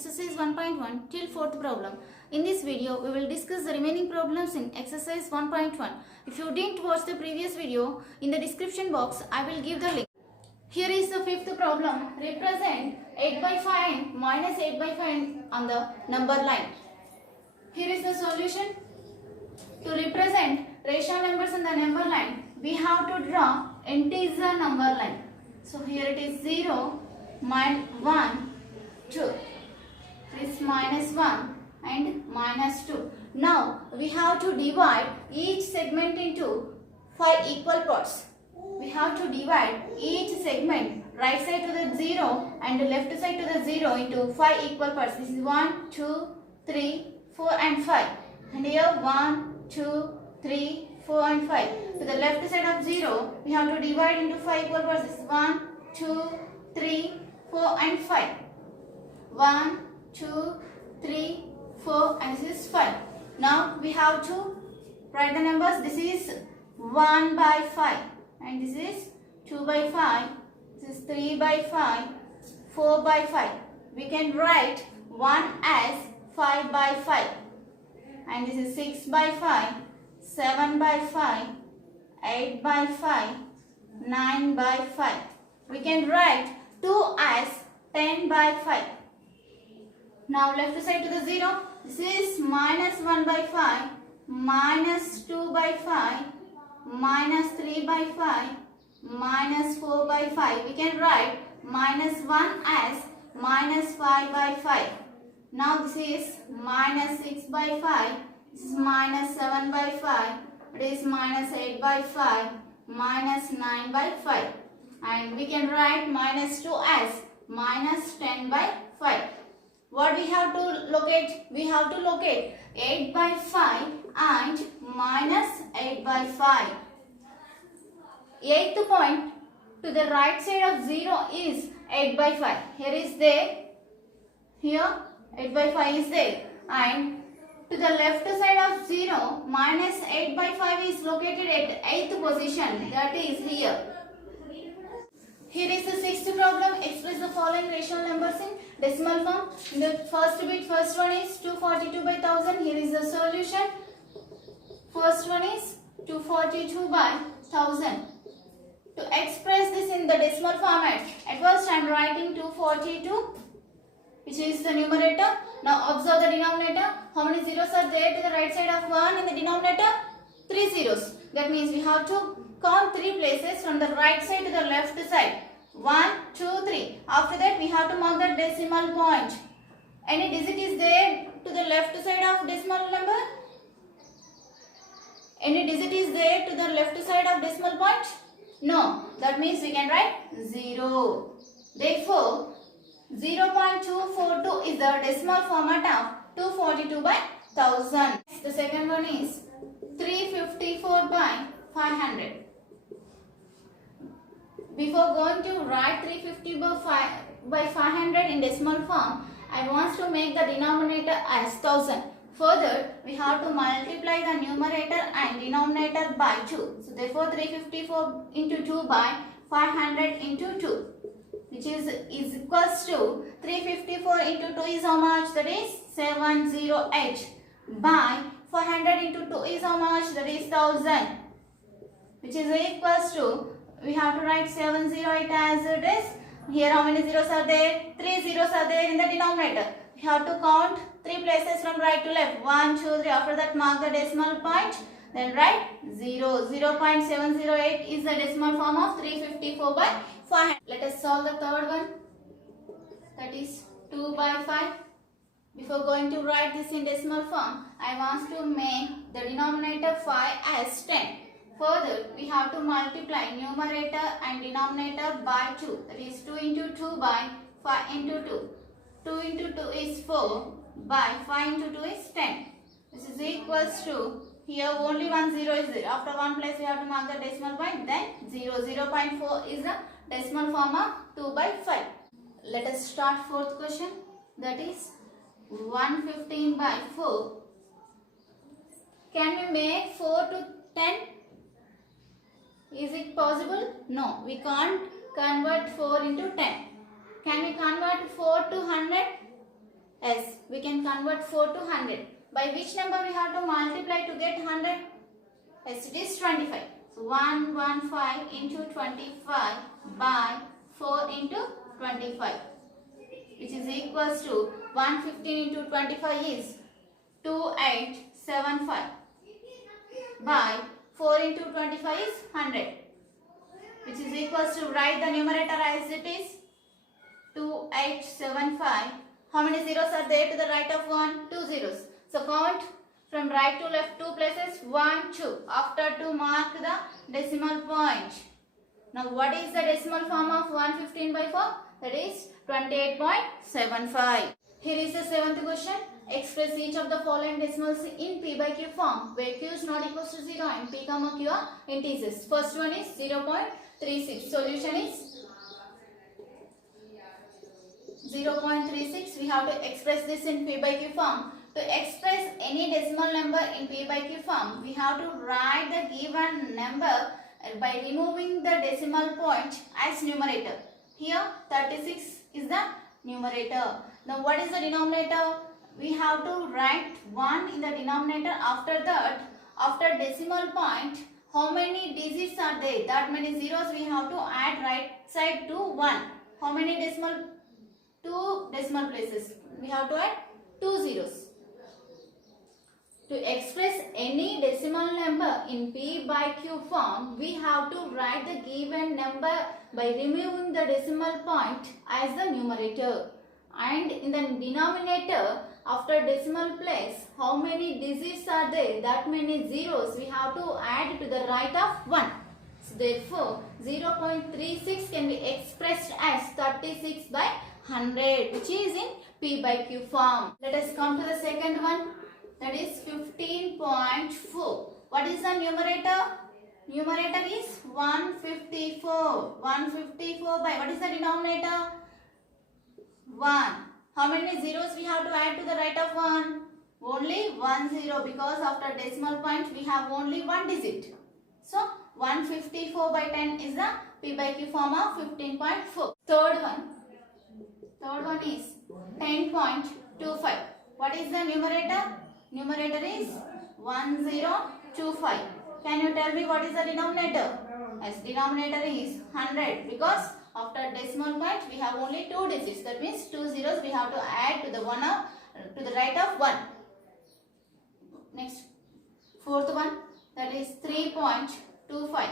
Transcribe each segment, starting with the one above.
exercise 1.1 till 4th problem. In this video, we will discuss the remaining problems in exercise 1.1. If you didn't watch the previous video, in the description box, I will give the link. Here is the 5th problem. Represent 8 by 5 and minus 8 by 5 on the number line. Here is the solution. To represent rational numbers on the number line, we have to draw integer number line. So here it is 0, 1, 2. This minus 1 and minus 2. Now we have to divide each segment into 5 equal parts. We have to divide each segment, right side to the 0 and left side to the 0 into 5 equal parts. This is 1, 2, 3, 4 and 5. And here 1, 2, 3, 4 and 5. To the left side of 0, we have to divide into 5 equal parts. This is 1, 2, 3, 4 and 5. 1, 2, 3, 4 and this is 5. Now we have to write the numbers. This is 1 by 5 and this is 2 by 5. This is 3 by 5, 4 by 5. We can write 1 as 5 by 5. And this is 6 by 5, 7 by 5, 8 by 5, 9 by 5. We can write 2 as 10 by 5. Now left side to the 0. This is minus 1 by 5, minus 2 by 5, minus 3 by 5, minus 4 by 5. We can write minus 1 as minus 5 by 5. Now this is minus 6 by 5, this is minus 7 by 5, it is minus 8 by 5, minus 9 by 5. And we can write minus 2 as minus 10 by 5. What we have to locate? We have to locate 8 by 5 and minus 8 by 5. 8th point to the right side of 0 is 8 by 5. Here is there. Here 8 by 5 is there. And to the left side of 0, minus 8 by 5 is located at 8th position. That is here. Here is the 6th problem. Express the following rational numbers in decimal form. In the first one is 242 by 1000. Here is the solution. First one is 242 by 1000. To express this in the decimal format, at first I am writing 242, which is the numerator. Now observe the denominator. How many zeros are there to the right side of 1 in the denominator? 3 zeros. That means we have to count 3 places from the right side to the left side. 1, 2, 3. After that we have to mark the decimal point. Any digit is there to the left side of decimal number? Any digit is there to the left side of decimal point? No. That means we can write 0. Therefore, 0.242 is the decimal format of 242 by 1000. The second one is 354 by 500. Before going to write 350 by 500 in decimal form, I want to make the denominator as 1000. Further, we have to multiply the numerator and denominator by 2. So therefore 354 into 2 by 500 into 2. Which is equals to 354 into 2 is how much? That is 708 by 400 into 2 is how much? That is 1000. Which is equals to, we have to write 708 as it is. Here how many zeros are there? 3 zeros are there in the denominator. We have to count 3 places from right to left. 1, 2, 3. After that mark the decimal point. Then write 0. 0.708 is the decimal form of 354 by 500. Let us solve the third one. That is 2 by 5. Before going to write this in decimal form, I want to make the denominator 5 as 10. Further, we have to multiply numerator and denominator by 2. That is 2 into 2 by 5 into 2. 2 into 2 is 4 by 5 into 2 is 10. This is equals to, here only one 0 is there. After one place we have to mark the decimal point, then 0. 0.4 is the decimal form of 2 by 5. Let us start fourth question. That is 115 by 4. Can we make 4 to 10? Is it possible? No, we can't convert 4 into 10. Can we convert 4 to 100? we can convert 4 to 100. By which number we have to multiply to get 100? Yes, it is 25. So 115 into 25 by 4 into 25, which is equals to 115 into 25 is 2875 by 4 into 25 is 100, which is equals to, write the numerator as it is 2875. How many zeros are there to the right of 1? 2 zeros. So count from right to left 2 places, 1, 2. After 2, mark the decimal point. Now what is the decimal form of 115 by 4? That is 28.75. Here is the 7th question. Express each of the following decimals in p by q form where q is not equals to 0 and p comma q are integers. First one is 0.36. Solution is 0.36. We have to express this in p by q form. To express any decimal number in p by q form, we have to write the given number by removing the decimal point as numerator. Here 36 is the numerator. Now what is the denominator? We have to write 1 in the denominator. After that, after decimal point, how many digits are there? That many zeros we have to add right side to 1. How many decimal? 2 decimal places. We have to add 2 zeros. To express any decimal number in p by q form, we have to write the given number by removing the decimal point as the numerator. And in the denominator, after decimal place, how many digits are there? That many zeros we have to add to the right of 1. So therefore, 0.36 can be expressed as 36 by 100, which is in p by q form. Let us come to the second one. That is 15.4. What is the numerator? Numerator is 154. 154 by, what is the denominator? 1. How many zeros we have to add to the right of 1? Only 1 zero, because after decimal point we have only 1 digit. So 154 by 10 is the p by q form of 15.4. Third one is 10.25. What is the numerator? Numerator is 1025. Can you tell me what is the denominator? Yes, denominator is 100, because after decimal point we have only 2 digits. That means 2 zeros we have to add to the right of 1. Next, fourth one, that is 3.25.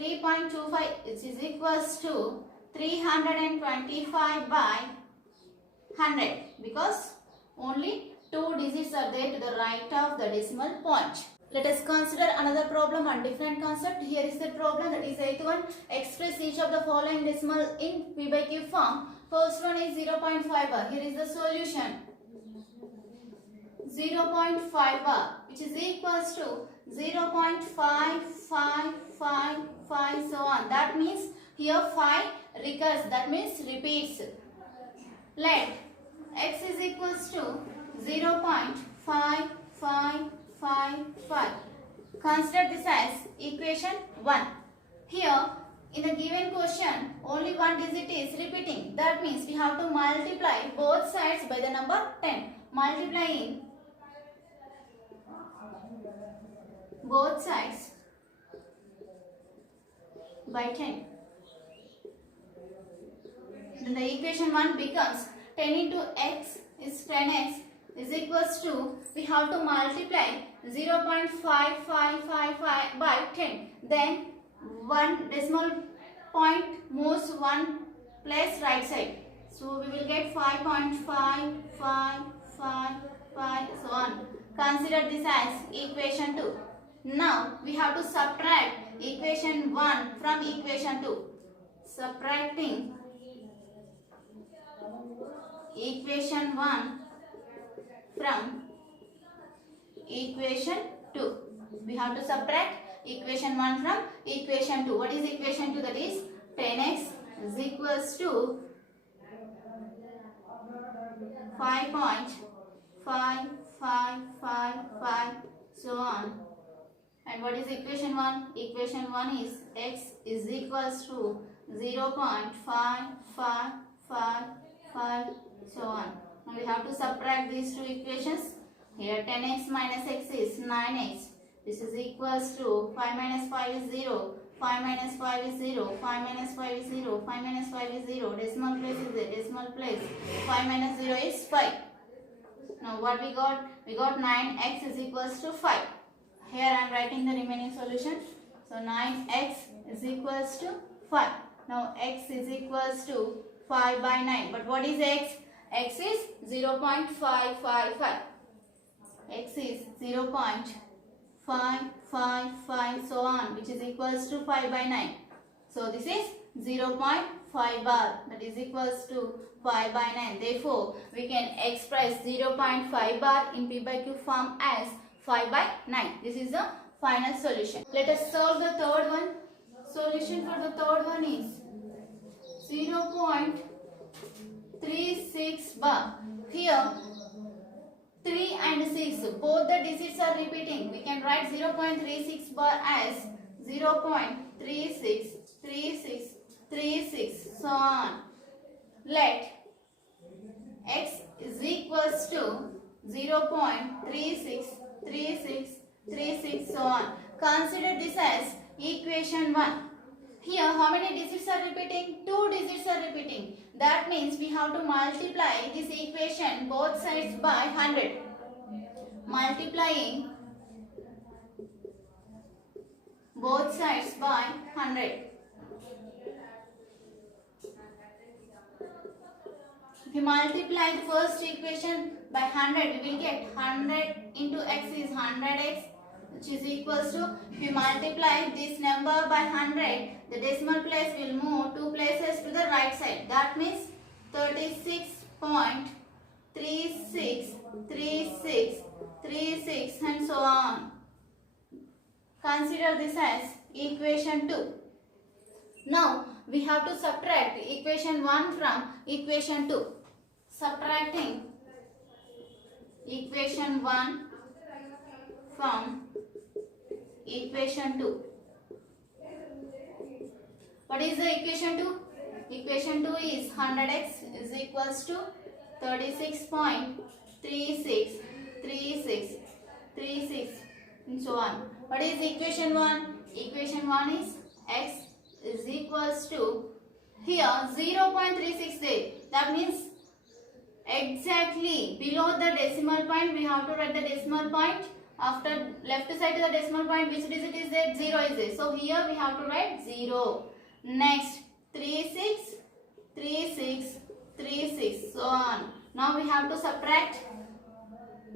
3.25 is equals to 325 by 100, because only 2 digits are there to the right of the decimal point. Let us consider another problem on different concept. Here is the problem, that is 8th one. Express each of the following decimal in p by q form. First one is 0.5 bar. Here is the solution. 0.5 bar, which is equals to 0.5555, so on. That means here 5 recurs, that means repeats. Let x is equals to 0.5555. Consider this as equation 1. Here in the given question only 1 digit is repeating. That means we have to multiply both sides by the number 10. Multiplying both sides by 10. Then the equation 1 becomes 10 into x is 10x is equals to, we have to multiply 0.5555 by 10. Then one decimal point moves one place right side. So we will get 5.5555, so on. Consider this as equation 2. Now we have to subtract equation 1 from equation 2. Subtracting equation 1 from equation 2. We have to subtract equation 1 from equation 2. What is equation 2? That is 10x is equals to 5.5555, so on. And what is equation 1? Equation 1 is x is equals to 0.5555, so on. Now we have to subtract these two equations. Here 10x minus x is 9x. This is equals to 5 minus 5 is 0. 5 minus 5 is 0. 5 minus 5 is 0. 5 minus 5 is 0. Decimal place is a decimal place. 5 minus 0 is 5. Now what we got? We got 9x is equals to 5. Here I am writing the remaining solution. So 9x is equals to 5. Now x is equals to 5 by 9. But what is x? X is 0.555. X is 0.555 so on, which is equals to 5 by 9. So this is 0.5 bar, that is equals to 5 by 9. Therefore, we can express 0.5 bar in P by Q form as 5 by 9. This is the final solution. Let us solve the third one. Solution for the third one is 0.36 bar. Here 3 and 6, both the digits are repeating. We can write 0.36 bar as 0.36, 36, 36, so on. Let x is equals to 0.36, 36, 36, so on. Consider this as equation 1. Here, how many digits are repeating? 2 digits are repeating. That means we have to multiply this equation both sides by 100. Multiplying both sides by 100. If you multiply the first equation by 100, we will get 100 into x is 100x, which is equals to, if we multiply this number by 100, the decimal place will move 2 places to the right side. That means 36.36, 36, 36 and so on. Consider this as equation 2. Now we have to subtract equation 1 from equation 2. Subtracting equation 1 from equation 2. What is the equation 2? Equation 2 is 100x is equals to 36.36, 36, 36 and so on. What is equation 1? Equation 1 is x is equals to, here 0.36 there. That means exactly below the decimal point we have to write the decimal point. After left side to the decimal point, which digit is there? 0 is there. So here we have to write 0. Next 36, 36, 36, so on. Now we have to subtract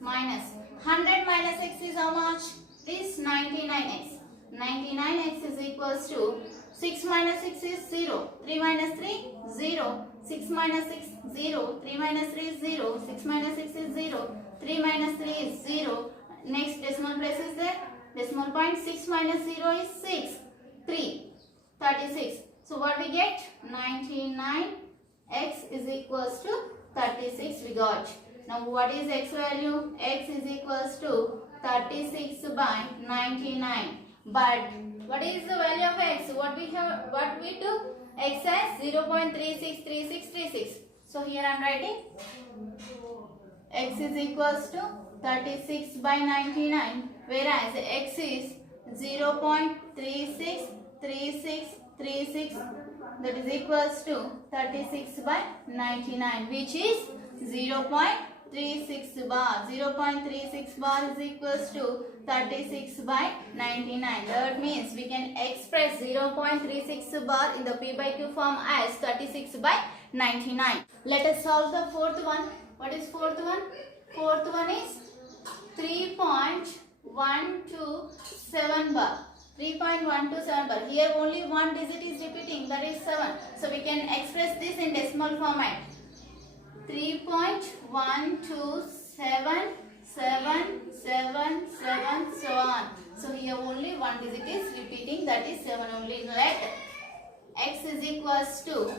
minus. 100 minus x is how much? This 99x. 99x is equals to 6 minus 6 is 0. 3 minus 3, 0. 6 minus 6, 0. 3 minus 3 is 0. 6 minus 6 is 0. 3 minus 3 is 0. Next decimal place is there. Decimal point 6 minus 0 is 6. 3. 36. So what we get? 99x is equals to 36 we got. Now what is x value? X is equals to 36 by 99. But what is the value of x? What we took? X as 0.363636. So here I am writing x is equals to 36 by 99, whereas x is 0.363636, that is equals to 36 by 99, which is 0.36 bar. 0.36 bar is equals to 36 by 99. That means we can express 0.36 bar in the P by Q form as 36 by 99. Let us solve the fourth one. What is fourth one? Fourth one is 3.127 bar. 3.127 bar. Here only one digit is repeating, that is 7. So we can express this in decimal format. 3.127, 7, 7, 7, so on. So here only one digit is repeating, that is 7 only. Let x is equals to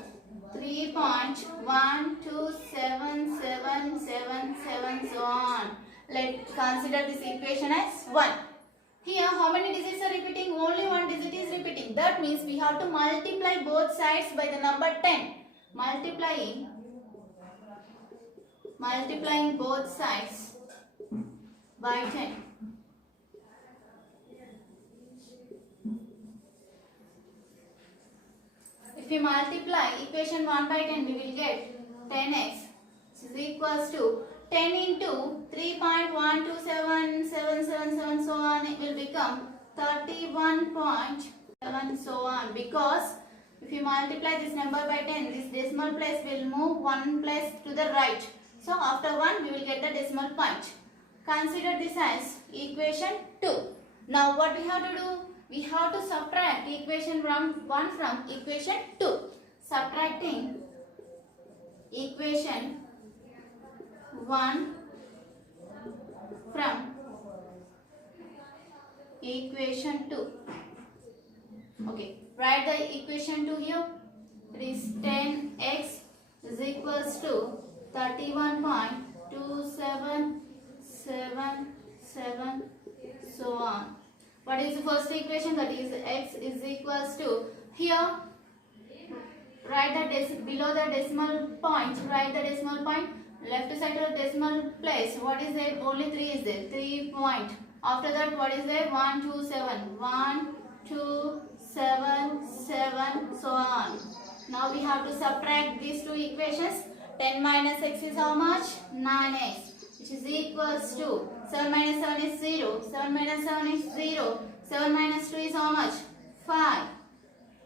3.1277777, so on. Let's consider this equation as 1. Here how many digits are repeating? Only one digit is repeating. That means we have to multiply both sides by the number 10. multiplying both sides by 10. If we multiply equation 1 by 10, we will get 10x is equals to 10 into 3.127777 so on, it will become 31.7 so on, because if you multiply this number by 10, this decimal place will move one place to the right. So after 1, we will get the decimal point. Consider this as equation 2. Now what we have to do? We have to subtract equation 1 from equation 2. Subtracting equation 1 from equation 2. Okay, write the equation 2 here. It is 10x is equals to 31.2777 so on. What is the first equation? That is x is equals to, here write the below the decimal point, write the decimal point, left side of the decimal place. What is there? Only 3 is there, 3 point. After that, what is there? 1 2 7 1 2 7 7 so on. Now we have to subtract these two equations. 10 minus x is how much? 9x, which is equals to 7 minus 7 is 0, 7 minus 7 is 0, 7 minus 2 is how much? 5,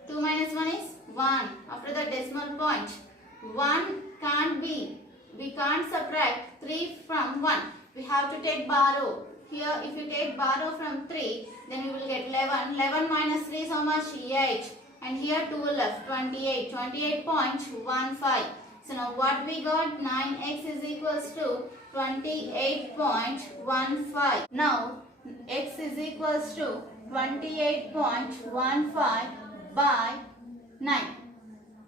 2 minus 1 is 1. After the decimal point, 1 can't be, we can't subtract 3 from 1. We have to take borrow. Here if you take borrow from 3, then you will get 11. 11 minus 3 is how much? 8. And here 2 left, 28. 28.15. So now what we got? 9x is equals to 28.15. Now x is equals to 28.15 by 9.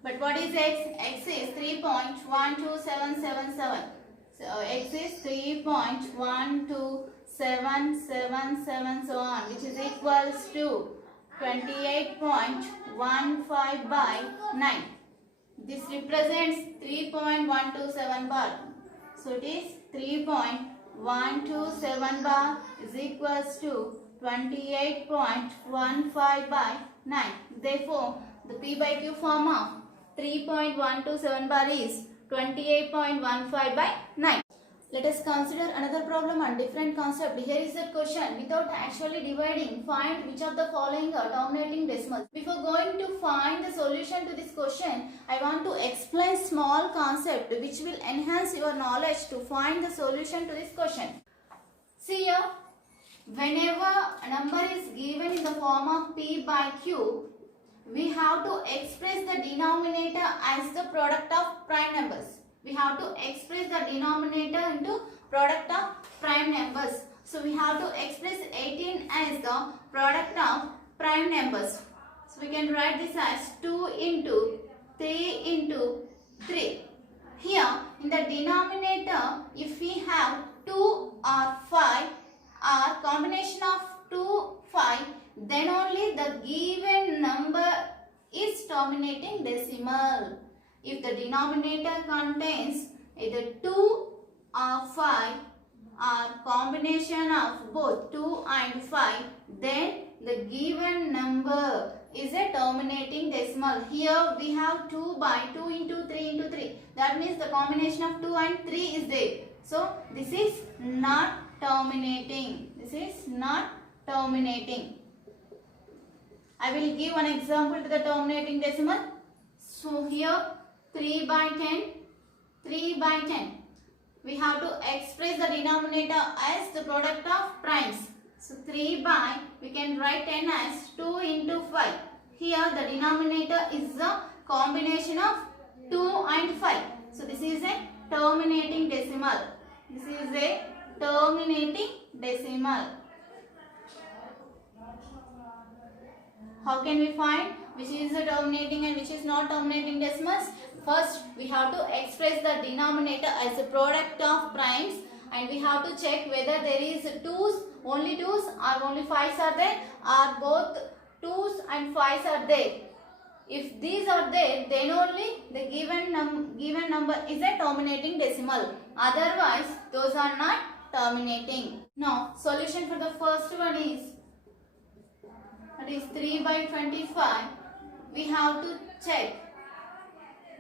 But what is x? X is 3.12777. So x is 3.12777 so on, which is equals to 28.15 by 9. This represents 3.127 bar. So it is 3.127 bar is equals to 28.15 by 9. Therefore, the P by Q form of 3.127 bar is 28.15 by 9. Let us consider another problem on different concept. Here is the question. Without actually dividing, find which of the following are terminating decimals. Before going to find the solution to this question, I want to explain small concept which will enhance your knowledge to find the solution to this question. See here, whenever a number is given in the form of P by Q, we have to express the denominator as the product of prime numbers. We have to express the denominator into product of prime numbers. So we have to express 18 as the product of prime numbers. So we can write this as 2 into 3 into 3. Here in the denominator, if we have 2 or 5 or combination of 2, 5, then only the given number is terminating decimal. If the denominator contains either 2 or 5 or combination of both 2 and 5, then the given number is a terminating decimal. Here we have 2 by 2 into 3 into 3. That means the combination of 2 and 3 is there. So this is not terminating. This is not terminating. I will give one example to the terminating decimal. So here 3 by 10, 3 by 10. We have to express the denominator as the product of primes. So 3 by, we can write 10 as 2 into 5. Here the denominator is the combination of 2 and 5. So this is a terminating decimal. This is a terminating decimal. How can we find which is the terminating and which is not terminating decimals? First, we have to express the denominator as a product of primes, and we have to check whether there is twos, only twos, or only fives are there, or both twos and fives are there. If these are there, then only the given number is a terminating decimal. Otherwise, those are not terminating. Now, solution for the first one is, that is 3 by 25. We have to check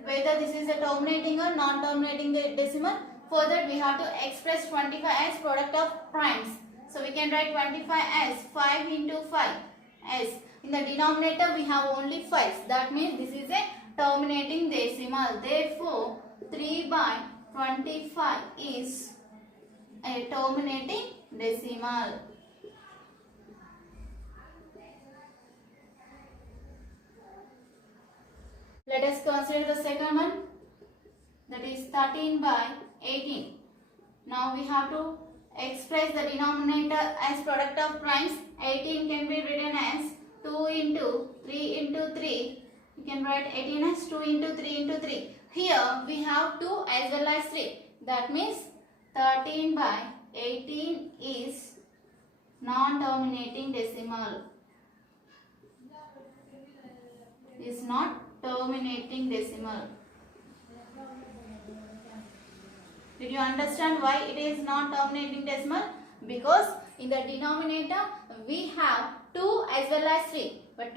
whether this is a terminating or non-terminating decimal. For that, we have to express 25 as product of primes. So we can write 25 as 5 into 5 as in the denominator we have only 5. That means this is a terminating decimal. Therefore, 3 by 25 is a terminating decimal. Let us consider the second one, that is 13 by 18. Now we have to express the denominator as product of primes. 18 can be written as 2 into 3 into 3. You can write 18 as 2 into 3 into 3. Here we have 2 as well as 3. That means 13 by 18 is non-terminating decimal. Is not terminating decimal. Did you understand why it is not terminating decimal? Because in the denominator we have 2 as well as 3. But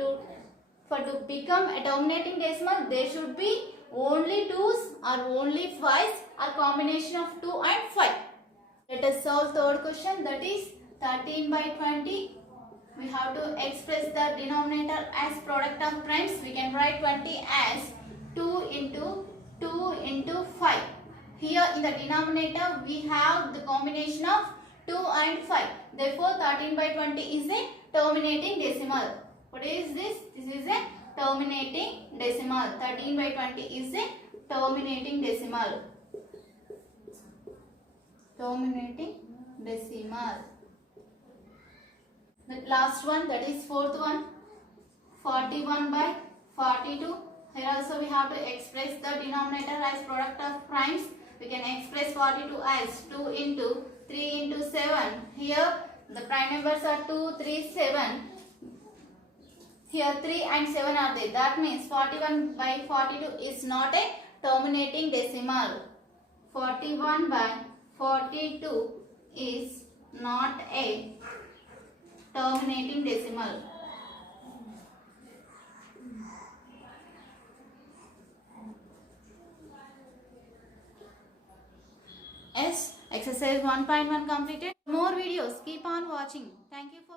for to become a terminating decimal, there should be only 2's or only 5's or combination of 2 and 5. Let us solve third question, that is 13 by 20. We have to express the denominator as product of primes. We can write 20 as 2 into 5. Here in the denominator we have the combination of 2 and 5. Therefore 13 by 20 is a terminating decimal. What is this? This is a terminating decimal. 13 by 20 is a terminating decimal. Terminating decimal. The last one, that is fourth one, 41 by 42. Here also we have to express the denominator as product of primes. We can express 42 as 2 into 3 into 7. Here the prime numbers are 2, 3, 7. Here 3 and 7 are there. That means 41 by 42 is not a terminating decimal. 41 by 42 is not a terminating decimal. Yes, exercise 1.1 completed. More videos, keep on watching. Thank you for